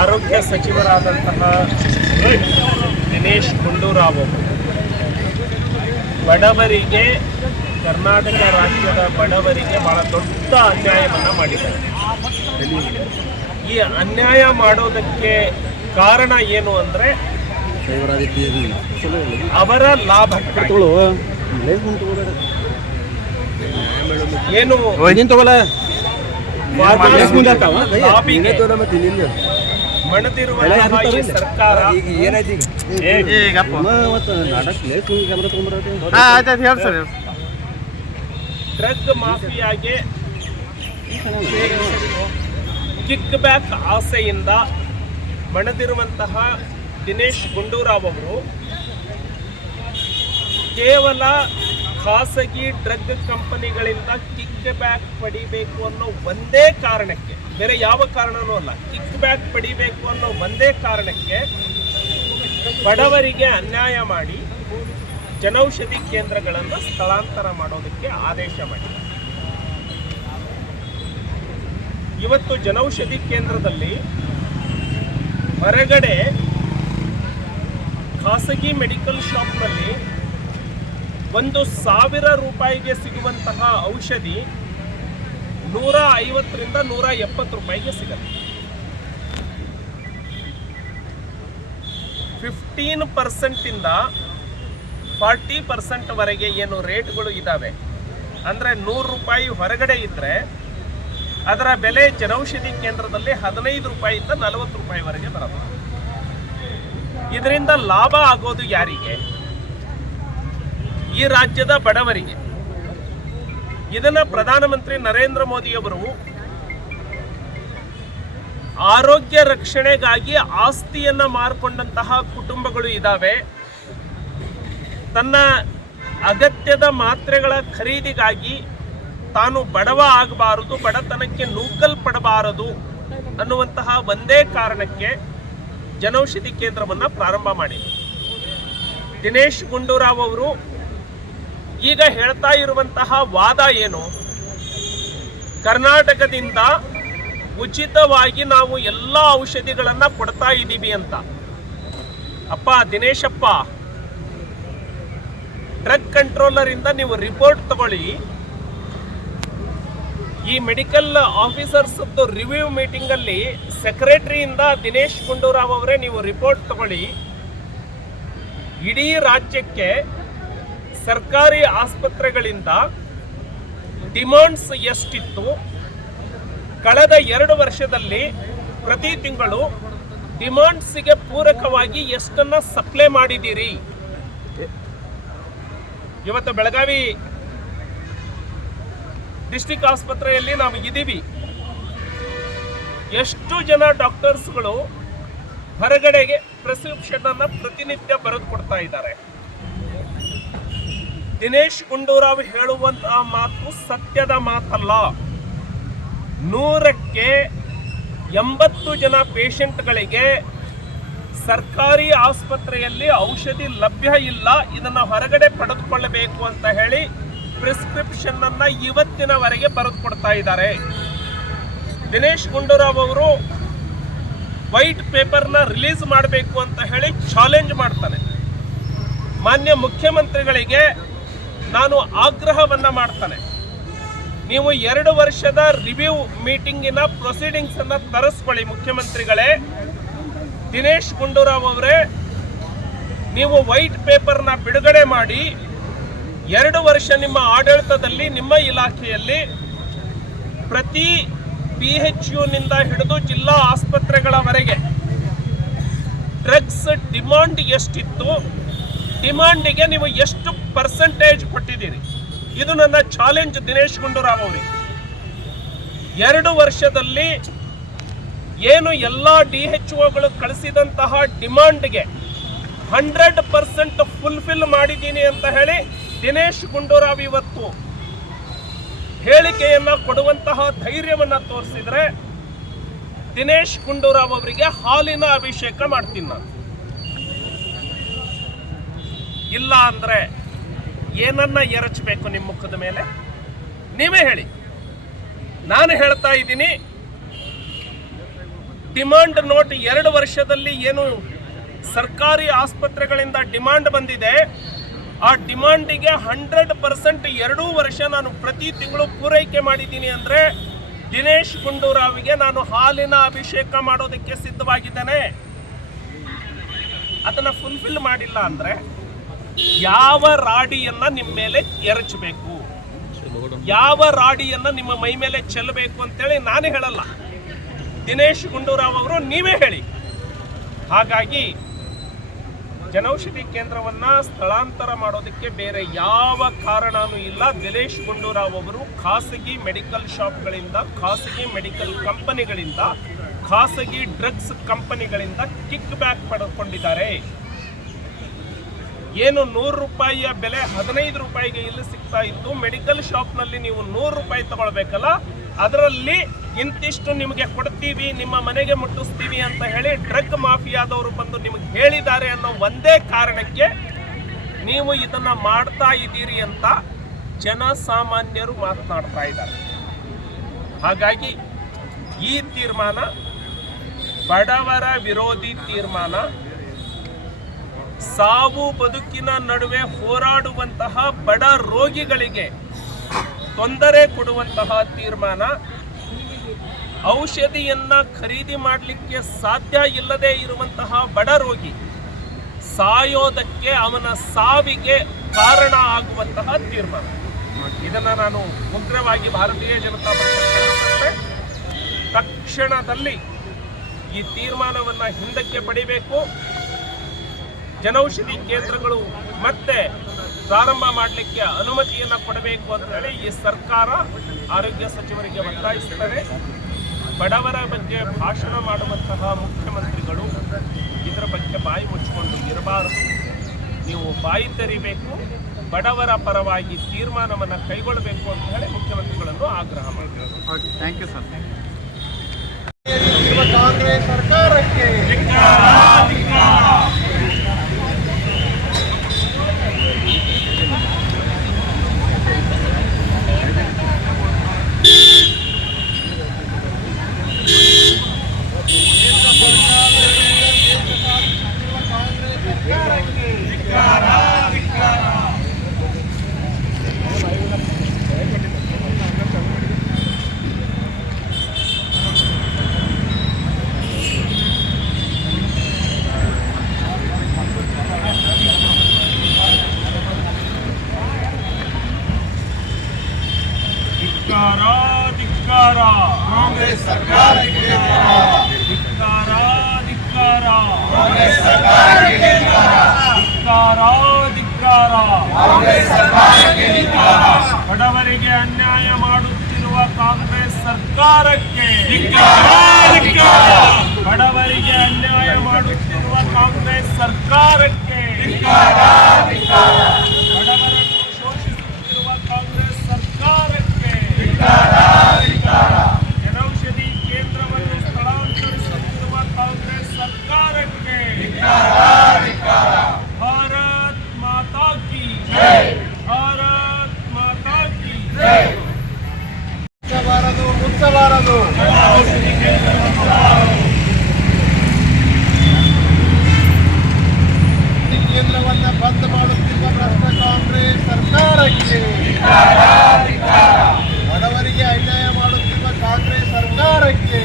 ಆರೋಗ್ಯ ಸಚಿವರಾದಂತಹ ದಿನೇಶ್ ಗುಂಡೂರಾವ್ ಅವರು. ಬಡವರಿಗೆ ಕರ್ನಾಟಕ ರಾಜ್ಯದ ಬಡವರಿಗೆ ಬಹಳ ದೊಡ್ಡ ಅನ್ಯಾಯವನ್ನು ಮಾಡಿದ್ದಾರೆ. ಈ ಅನ್ಯಾಯ ಮಾಡೋದಕ್ಕೆ ಕಾರಣ ಏನು ಅಂದರೆ ಅವರ ಲಾಭ. ಏನು? ಮಣದಿರುವಂತಹ ಸರ್ಕಾರ. ಡ್ರಗ್ ಮಾಫಿಯಾಗೆ ಕಿಕ್ ಬ್ಯಾಕ್ ಆಸೆಯಿಂದ ಮಣದಿರುವಂತಹ ದಿನೇಶ್ ಗುಂಡೂರಾವ್ ಅವರು ಕೇವಲ ಖಾಸಗಿ ಡ್ರಗ್ ಕಂಪನಿಗಳಿಂದ ಕಿಕ್ ಬ್ಯಾಕ್ ಪಡಿಬೇಕು ಅನ್ನೋ ಒಂದೇ ಕಾರಣಕ್ಕೆ, ಬೇರೆ ಯಾವ ಕಾರಣನೂ ಅಲ್ಲ ಕಿಕ್ ಬ್ಯಾಕ್ ಪಡಿಬೇಕು ಅನ್ನೋ ಒಂದೇ ಕಾರಣಕ್ಕೆ ಬಡವರಿಗೆ ಅನ್ಯಾಯ ಮಾಡಿ ಜನೌಷಧಿ ಕೇಂದ್ರಗಳನ್ನು ಸ್ಥಳಾಂತರ ಮಾಡೋದಕ್ಕೆ ಆದೇಶ ಮಾಡಿದೆ. ಇವತ್ತು ಜನೌಷಧಿ ಕೇಂದ್ರದಲ್ಲಿ ಹೊರಗಡೆ ಖಾಸಗಿ ಮೆಡಿಕಲ್ ಶಾಪ್ನಲ್ಲಿ ಒಂದು ಸಾವಿರ ರೂಪಾಯಿಗೆ ಸಿಗುವಂತಹ ಔಷಧಿ ನೂರ ಐವತ್ತರಿಂದ ನೂರ ಎಪ್ಪತ್ತು ರೂಪಾಯಿಗೆ ಸಿಗುತ್ತೆ. ಫಿಫ್ಟೀನ್ ಪರ್ಸೆಂಟಿಂದ ಫಾರ್ಟಿ ಪರ್ಸೆಂಟ್ವರೆಗೆ ಏನು ರೇಟ್ಗಳು ಇದ್ದಾವೆ ಅಂದರೆ ನೂರು ರೂಪಾಯಿ ಹೊರಗಡೆ ಇದ್ದರೆ ಅದರ ಬೆಲೆ ಜನೌಷಧಿ ಕೇಂದ್ರದಲ್ಲಿ ಹದಿನೈದು ರೂಪಾಯಿಯಿಂದ ನಲವತ್ತು ರೂಪಾಯಿವರೆಗೆ ಬರಬಹುದು. ಇದರಿಂದ ಲಾಭ ಆಗೋದು ಯಾರಿಗೆ? ಈ ರಾಜ್ಯದ ಬಡವರಿಗೆ. ಇದನ್ನ ಪ್ರಧಾನಮಂತ್ರಿ ನರೇಂದ್ರ ಮೋದಿಯವರು ಆರೋಗ್ಯ ರಕ್ಷಣೆಗಾಗಿ ಆಸ್ತಿಯನ್ನ ಮಾರ್ಕೊಂಡಂತಹ ಕುಟುಂಬಗಳು ಇದ್ದಾವೆ ತನ್ನ ಅಗತ್ಯದ ಮಾತ್ರೆಗಳ ಖರೀದಿಗಾಗಿ ತಾನು ಬಡವ ಆಗಬಾರದು, ಬಡತನಕ್ಕೆ ನೂಕಲ್ಪಡಬಾರದು ಅನ್ನುವಂತಹ ಒಂದೇ ಕಾರಣಕ್ಕೆ ಜನೌಷಧಿ ಕೇಂದ್ರವನ್ನು ಪ್ರಾರಂಭ ಮಾಡಿದೆ ದಿನೇಶ್ ಗುಂಡೂರಾವ್ ಅವರು ಈಗ ಹೇಳ್ತಾ ಇರುವಂತಹ ವಾದ ಏನು? ಕರ್ನಾಟಕದಿಂದ ಉಚಿತವಾಗಿ ನಾವು ಎಲ್ಲ ಔಷಧಿಗಳನ್ನು ಕೊಡ್ತಾ ಇದ್ದೀವಿ ಅಂತ. ಅಪ್ಪ ದಿನೇಶಪ್ಪ, ಡ್ರಗ್ ಕಂಟ್ರೋಲರ್ ಇಂದ ನೀವು ರಿಪೋರ್ಟ್ ತಗೊಳ್ಳಿ. ಈ ಮೆಡಿಕಲ್ ಆಫೀಸರ್ಸ್ ರಿವ್ಯೂ ಮೀಟಿಂಗ್ ಅಲ್ಲಿ ಸೆಕ್ರೆಟರಿಯಿಂದ ದಿನೇಶ್ ಗುಂಡೂರಾವ್ ಅವರೇ ನೀವು ರಿಪೋರ್ಟ್ ತಗೊಳ್ಳಿ. ಇಡೀ ರಾಜ್ಯಕ್ಕೆ ಸರ್ಕಾರಿ ಆಸ್ಪತ್ರೆಗಳಿಂದ ಡಿಮಾಂಡ್ಸ್ ಎಷ್ಟಿತ್ತು? ಕಳೆದ ಎರಡು ವರ್ಷದಲ್ಲಿ ಪ್ರತಿ ತಿಂಗಳು ಡಿಮಾಂಡ್ಸ್ಗೆ ಪೂರಕವಾಗಿ ಎಷ್ಟನ್ನು ಸಪ್ಲೈ ಮಾಡಿದ್ದೀರಿ? ಇವತ್ತು ಬೆಳಗಾವಿ ಡಿಸ್ಟಿಕ್ ಆಸ್ಪತ್ರೆಯಲ್ಲಿ ನಾವು ಇದ್ದೀವಿ ಎಷ್ಟು ಜನ ಡಾಕ್ಟರ್ಸ್ಗಳು ಹೊರಗಡೆಗೆ ಪ್ರಿಸ್ಕ್ರಿಪ್ಷನ್ ಅನ್ನ ಪ್ರತಿನಿತ್ಯ ಬರೆದು ಕೊಡ್ತಾ ಇದ್ದಾರೆ? ದಿನೇಶ್ ಗುಂಡೂರಾವ್ ಹೇಳುವಂತಹ ಮಾತು ಸತ್ಯದ ಮಾತಲ್ಲ. ನೂರಕ್ಕೆ ಎಂಬತ್ತು ಜನ ಪೇಷಂಟ್ಗಳಿಗೆ ಸರ್ಕಾರಿ ಆಸ್ಪತ್ರೆಯಲ್ಲಿ ಔಷಧಿ ಲಭ್ಯ ಇಲ್ಲ, ಇದನ್ನ ಹೊರಗಡೆ ಪಡೆದುಕೊಳ್ಳಬೇಕು ಅಂತ ಹೇಳಿ ಪ್ರಿಸ್ಕ್ರಿಪ್ಷನ್ ಅನ್ನ ಇವತ್ತಿನವರೆಗೆ ಬರೆದುಕೊಡ್ತಾ ಇದ್ದಾರೆ. ದಿನೇಶ್ ಗುಂಡೂರಾವ್ ಅವರು ವೈಟ್ ಪೇಪರ್ನ ರಿಲೀಸ್ ಮಾಡಬೇಕು ಅಂತ ಹೇಳಿ ಚಾಲೆಂಜ್ ಮಾಡ್ತಾನೆ ಮಾನ್ಯ ಮುಖ್ಯಮಂತ್ರಿಗಳಿಗೆ ನಾನು ಆಗ್ರಹವನ್ನು ಮಾಡ್ತಾನೆ. ನೀವು ಎರಡು ವರ್ಷದ ರಿವ್ಯೂ ಮೀಟಿಂಗಿನ ಪ್ರೊಸೀಡಿಂಗ್ಸ್ ಅನ್ನ ತರಿಸ್ಕೊಳ್ಳಿ ಮುಖ್ಯಮಂತ್ರಿಗಳೇ. ದಿನೇಶ್ ಗುಂಡೂರಾವ್ ಅವರೇ, ನೀವು ವೈಟ್ ಪೇಪರ್ನ ಬಿಡುಗಡೆ ಮಾಡಿ, ಎರಡು ವರ್ಷ ನಿಮ್ಮ ಆಡಳಿತದಲ್ಲಿ, ನಿಮ್ಮ ಇಲಾಖೆಯಲ್ಲಿ ಪ್ರತಿ ಪಿ ಎಚ್ ಯುನಿಂದ ಹಿಡಿದು ಜಿಲ್ಲಾ ಆಸ್ಪತ್ರೆಗಳವರೆಗೆ ಡ್ರಗ್ಸ್ ಡಿಮಾಂಡ್ ಎಷ್ಟಿತ್ತು ಡಿಮಾಂಡಿಗೆ ನೀವು ಎಷ್ಟು ಪರ್ಸೆಂಟೇಜ್ ಕೊಟ್ಟಿದ್ದೀರಿ? ಇದು ನನ್ನ ಚಾಲೆಂಜ್ ದಿನೇಶ್ ಗುಂಡೂರಾವ್ ಅವರಿಗೆ. ಎರಡು ವರ್ಷದಲ್ಲಿ ಏನು ಎಲ್ಲ ಡಿ ಎಚ್ ಒಗಳು ಕಳಿಸಿದಂತಹ ಡಿಮಾಂಡ್ಗೆ ಹಂಡ್ರೆಡ್ ಪರ್ಸೆಂಟ್ ಫುಲ್ಫಿಲ್ ಮಾಡಿದ್ದೀನಿ ಅಂತ ಹೇಳಿ ದಿನೇಶ್ ಗುಂಡೂರಾವ್ ಇವತ್ತು ಹೇಳಿಕೆಯನ್ನ ಕೊಡುವಂತಹ ಧೈರ್ಯವನ್ನ ತೋರಿಸಿದ್ರೆ ದಿನೇಶ್ ಗುಂಡೂರಾವ್ ಅವರಿಗೆ ಹಾಲಿನ ಅಭಿಷೇಕ ಮಾಡ್ತೀನಿ ನಾನು. ಇಲ್ಲ ಅಂದರೆ ಏನನ್ನ ಎರಚಬೇಕು ನಿಮ್ಮ ಮುಖದ ಮೇಲೆ? ನೀವೇ ಹೇಳಿ. ನಾನು ಹೇಳ್ತಾ ಇದ್ದೀನಿ, ಡಿಮಾಂಡ್ ನೋಟ್ ಎರಡು ವರ್ಷದಲ್ಲಿ ಏನು ಸರ್ಕಾರಿ ಆಸ್ಪತ್ರೆಗಳಿಂದ ಡಿಮಾಂಡ್ ಬಂದಿದೆ, ಆ ಡಿಮಾಂಡಿಗೆ ಹಂಡ್ರೆಡ್ ಪರ್ಸೆಂಟ್ ಎರಡೂ ವರ್ಷ ನಾನು ಪ್ರತಿ ತಿಂಗಳು ಪೂರೈಕೆ ಮಾಡಿದ್ದೀನಿ ಅಂದರೆ ದಿನೇಶ್ ಗುಂಡೂರಾವಿಗೆ ನಾನು ಹಾಲಿನ ಅಭಿಷೇಕ ಮಾಡೋದಕ್ಕೆ ಸಿದ್ಧವಾಗಿದ್ದೇನೆ. ಅದನ್ನು ಫುಲ್ಫಿಲ್ ಮಾಡಿಲ್ಲ ಅಂದ್ರೆ ಯಾವ ರಾಡಿಯನ್ನ ನಿಮ್ಮ ಮೇಲೆ ಎರಚಬೇಕು? ಯಾವ ರಾಡಿಯನ್ನ ನಿಮ್ಮ ಮೈ ಮೇಲೆ ಚೆಲ್ಲಬೇಕು ಅಂತೇಳಿ ನಾನು ಹೇಳಲ್ಲ. ದಿನೇಶ್ ಗುಂಡೂರಾವ್ ಅವರು ನೀವೇ ಹೇಳಿ. ಹಾಗಾಗಿ ಜನೌಷಧಿ ಕೇಂದ್ರವನ್ನ ಸ್ಥಳಾಂತರ ಮಾಡೋದಕ್ಕೆ ಬೇರೆ ಯಾವ ಕಾರಣನೂ ಇಲ್ಲ. ದಿನೇಶ್ ಗುಂಡೂರಾವ್ ಅವರು ಖಾಸಗಿ ಮೆಡಿಕಲ್ ಶಾಪ್ಗಳಿಂದ, ಖಾಸಗಿ ಮೆಡಿಕಲ್ ಕಂಪನಿಗಳಿಂದ, ಖಾಸಗಿ ಡ್ರಗ್ಸ್ ಕಂಪನಿಗಳಿಂದ ಕಿಕ್ ಬ್ಯಾಕ್ ಪಡೆದುಕೊಂಡಿದ್ದಾರೆ. ಏನು ನೂರು ರೂಪಾಯಿಯ ಬೆಲೆ ಹದಿನೈದು ರೂಪಾಯಿಗೆ ಇಲ್ಲಿ ಸಿಗ್ತಾ ಇತ್ತು. ಮೆಡಿಕಲ್ ಶಾಪ್ನಲ್ಲಿ ನೀವು ನೂರು ರೂಪಾಯಿ ತಗೊಳ್ಬೇಕಲ್ಲ? ಅದರಲ್ಲಿ ಇಂತಿಷ್ಟು ನಿಮಗೆ ಕೊಡ್ತೀವಿ, ನಿಮ್ಮ ಮನೆಗೆ ಮುಟ್ಟಿಸ್ತೀವಿ ಅಂತ ಹೇಳಿ ಡ್ರಗ್ ಮಾಫಿಯಾದವರು ಬಂದು ನಿಮಗೆ ಹೇಳಿದ್ದಾರೆ ಅನ್ನೋ ಒಂದೇ ಕಾರಣಕ್ಕೆ ನೀವು ಇದನ್ನ ಮಾಡ್ತಾ ಇದ್ದೀರಿ ಅಂತ ಜನಸಾಮಾನ್ಯರು ಮಾತನಾಡ್ತಾ ಇದ್ದಾರೆ. ಹಾಗಾಗಿ ಈ ತೀರ್ಮಾನ ಬಡವರ ವಿರೋಧಿ ತೀರ್ಮಾನ. ಸಾವು ಬದುಕಿನ ನಡುವೆ ಹೋರಾಡುವಂತಹ ಬಡ ರೋಗಿಗಳಿಗೆ ತೊಂದರೆ ಕೊಡುವಂತಹ ತೀರ್ಮಾನ. ಔಷಧಿಯನ್ನ ಖರೀದಿ ಮಾಡಲಿಕ್ಕೆ ಸಾಧ್ಯ ಇಲ್ಲದೆ ಇರುವಂತಹ ಬಡ ರೋಗಿ ಸಾಯೋದಕ್ಕೆ ಅವನ ಸಾವಿಗೆ ಕಾರಣ ಆಗುವಂತಹ ತೀರ್ಮಾನ. ಇದನ್ನ ನಾನು ಉಗ್ರವಾಗಿ ಭಾರತೀಯ ಜನತಾ ಪಕ್ಷ ತಕ್ಷಣದಲ್ಲಿ ಈ ತೀರ್ಮಾನವನ್ನು ಹಿಂದಕ್ಕೆ ಪಡಿಬೇಕು. ಜನೌಷಧಿ ಕೇಂದ್ರಗಳು ಮತ್ತೆ ಪ್ರಾರಂಭ ಮಾಡಲಿಕ್ಕೆ ಅನುಮತಿಯನ್ನು ಕೊಡಬೇಕು ಅಂತ ಹೇಳಿ ಈ ಸರ್ಕಾರ ಆರೋಗ್ಯ ಸಚಿವರಿಗೆ ಒತ್ತಾಯಿಸುತ್ತದೆ. ಬಡವರ ಬಗ್ಗೆ ಭಾಷಣ ಮಾಡುವಂತಹ ಮುಖ್ಯಮಂತ್ರಿಗಳು ಇದರ ಬಗ್ಗೆ ಬಾಯಿ ಮುಚ್ಚಿಕೊಂಡು ಇರಬಾರದು. ನೀವು ಬಾಯಿ ತೆರಿಬೇಕು ಬಡವರ ಪರವಾಗಿ ತೀರ್ಮಾನವನ್ನು ಕೈಗೊಳ್ಳಬೇಕು ಅಂತ ಹೇಳಿ ಮುಖ್ಯಮಂತ್ರಿಗಳನ್ನು ಆಗ್ರಹ ಮಾಡಿದರು ಓಕೆ ಥ್ಯಾಂಕ್ ಯು ಸರ್ ಇರುವ ಕಾಂಗ್ರೆಸ್ ಸರ್ಕಾರಕ್ಕೆ ಧಿಕ್ಕಾರ ಧಿಕ್ಕಾರ ಕಾಂಗ್ರೆಸ್ ಸರ್ಕಾರಕ್ಕೆ ಧಿಕ್ಕಾರ ಧಿಕ್ಕಾರ ಕಾಂಗ್ರೆಸ್ ಸರ್ಕಾರಕ್ಕೆ ಧಿಕ್ಕಾರ ಧಿಕ್ಕಾರ ಕಾಂಗ್ರೆಸ್ ಸರ್ಕಾರಕ್ಕೆ ಬಡವರಿಗೆ ಅನ್ಯಾಯ ಮಾಡುತ್ತಿರುವ ಕಾಂಗ್ರೆಸ್ ಸರ್ಕಾರಕ್ಕೆ ಬಡವರಿಗೆ ಅನ್ಯಾಯ ಮಾಡುತ್ತಿರುವ ಕಾಂಗ್ರೆಸ್ ಸರ್ಕಾರಕ್ಕೆ ಬಡವರನ್ನು ಶೋಷಿಸುತ್ತಿರುವ ಕಾಂಗ್ರೆಸ್ ಸರ್ಕಾರಕ್ಕೆ ಜನೌಷಧಿ ಕೇಂದ್ರವನ್ನು ಸ್ಥಳಾಂತರಿಸುತ್ತಿರುವ ಕಾಂಗ್ರೆಸ್ ಸರ್ಕಾರಕ್ಕೆ ಭಾರತ್ ಮಾತಾ ಕಿ ಭಾರತ್ ಮಾತಾ ಕಿ ಮುಚ್ಚಬಾರದು ಮುಚ್ಚಬಾರದು ಈ ಕೇಂದ್ರವನ್ನ ಬಂದ್ ಮಾಡುತ್ತಿರುವ ಭ್ರಷ್ಟ ಕಾಂಗ್ರೆಸ್ ಸರ್ಕಾರಕ್ಕೆ ಬಡವರಿಗೆ ಅನ್ಯಾಯ ಮಾಡುತ್ತಿರುವ ಕಾಂಗ್ರೆಸ್ ಸರ್ಕಾರಕ್ಕೆ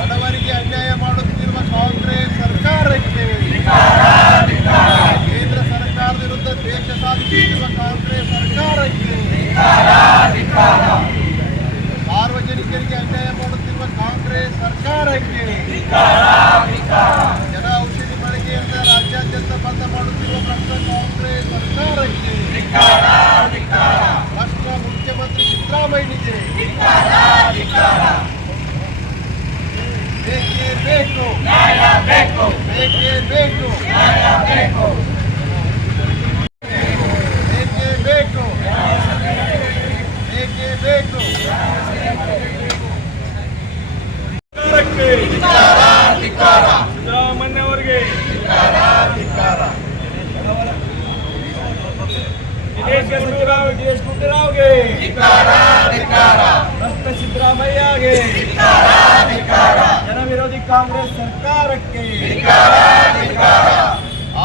ಬಡವರಿಗೆ ಅನ್ಯಾಯ ಮಾಡುತ್ತಿರುವ ಕಾಂಗ್ರೆಸ್ ಸರ್ಕಾರಕ್ಕೆ ಕೇಂದ್ರ ಸರ್ಕಾರದ ವಿರುದ್ಧ ದೇಶ ಸಾಧಿಸುತ್ತಿರುವ ಕಾಂಗ್ರೆಸ್ ಸರ್ಕಾರಕ್ಕೆ ಸಾರ್ವಜನಿಕರಿಗೆ ಅನ್ಯಾಯ ಮಾಡುತ್ತಿರುವ ಕಾಂಗ್ರೆಸ್ ಸರ್ಕಾರಕ್ಕೆ ಜನ ಔಷಧಿ ಮಳಿಗೆಯಿಂದ ರಾಜ್ಯಾದ್ಯಂತ ಬಂದ್ ಮಾಡುತ್ತಿರುವ ಭ್ರಷ್ಟ ಕಾಂಗ್ರೆಸ್ ಸರ್ಕಾರಕ್ಕೆ ರಾಷ್ಟ್ರ ಮುಖ್ಯಮಂತ್ರಿ ಸಿದ್ದರಾಮಯ್ಯನಿಗೆ ಬೇಕೇ ಬೇಕು ಬೇಕೇ ಬೇಕು ಬೇಕೇ ಬೇಕು ಬೇಕೇ ಬೇಕು ಸಿದ್ದರಾಮಯ್ಯ ಅವರಿಗೆ ದಿನೇಶ್ ಗುಂಡೂರಾವ್ ದಿನೇಶ್ ಗುಂಡೂರಾವ್ಗೆ ಸಿದ್ದರಾಮಯ್ಯಗೆ ಕಾಂಗ್ರೆಸ್ ಸರ್ಕಾರಕ್ಕೆ.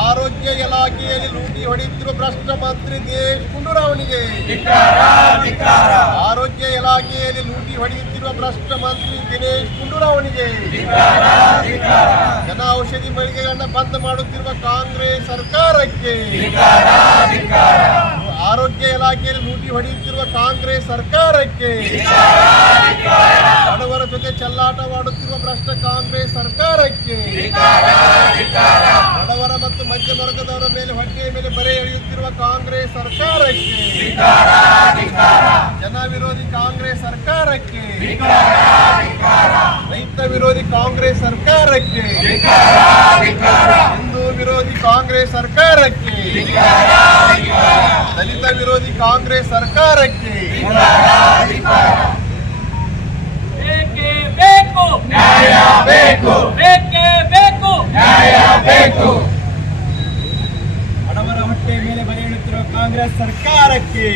ಆರೋಗ್ಯ ಇಲಾಖೆಯಲ್ಲಿ ಲೂಟಿ ಹೊಡೆಯುತ್ತಿರುವ ಭ್ರಷ್ಟ ಮಂತ್ರಿ ದಿನೇಶ್ ಗುಂಡೂರಾವ್ನಿಗೆ ಆರೋಗ್ಯ ಇಲಾಖೆಯಲ್ಲಿ ಲೂಟಿ ಹೊಡೆಯುತ್ತಿರುವ ಭ್ರಷ್ಟ ಮಂತ್ರಿ ದಿನೇಶ್ ಗುಂಡೂರಾವ್ನಿಗೆ ಜನ ಔಷಧಿ ಮಳಿಗೆಗಳನ್ನ ಬಂದ್ ಮಾಡುತ್ತಿರುವ ಕಾಂಗ್ರೆಸ್ ಸರ್ಕಾರಕ್ಕೆ. ಆರೋಗ್ಯ ಇಲಾಖೆಯಲ್ಲಿ ಲೂಟಿ ಹೊಡೆಯುತ್ತಿರುವ ಕಾಂಗ್ರೆಸ್ ಸರ್ಕಾರಕ್ಕೆ ಬಡವರ ಜೊತೆ ಚೆಲ್ಲಾಟವಾಡುತ್ತಿರುವ ಭ್ರಷ್ಟ ಕಾಂಗ್ರೆಸ್ ಸರ್ಕಾರಕ್ಕೆ ಬಡವರ ಮತ್ತು ಮಧ್ಯಮ ವರ್ಗದವರ ಮೇಲೆ ಹೊಟ್ಟೆಯ ಮೇಲೆ ಬರೆ ಎಳೆಯುತ್ತಿರುವ ಕಾಂಗ್ರೆಸ್ ಸರ್ಕಾರಕ್ಕೆ ಜನ ವಿರೋಧಿ ಕಾಂಗ್ರೆಸ್ ಸರ್ಕಾರಕ್ಕೆ ರೈತ ವಿರೋಧಿ ಕಾಂಗ್ರೆಸ್ ಸರ್ಕಾರಕ್ಕೆ ಹಿಂದೂ ವಿರೋಧಿ ಕಾಂಗ್ರೆಸ್ ಸರ್ಕಾರಕ್ಕೆ ದಲಿತ ವಿರೋಧಿ ಕಾಂಗ್ರೆಸ್ ಸರ್ಕಾರಕ್ಕೆ. ಬೇಕೇ ಬೇಕು? ನ್ಯಾಯ ಬೇಕು. ಬೇಕೇ ಬೇಕು? ನ್ಯಾಯ ಬೇಕು. ಬಡವರ ಹೊಟ್ಟೆ ಮೇಲೆ ಬರೆಯುತ್ತಿರುವ ಕಾಂಗ್ರೆಸ್ ಸರ್ಕಾರಕ್ಕೆ.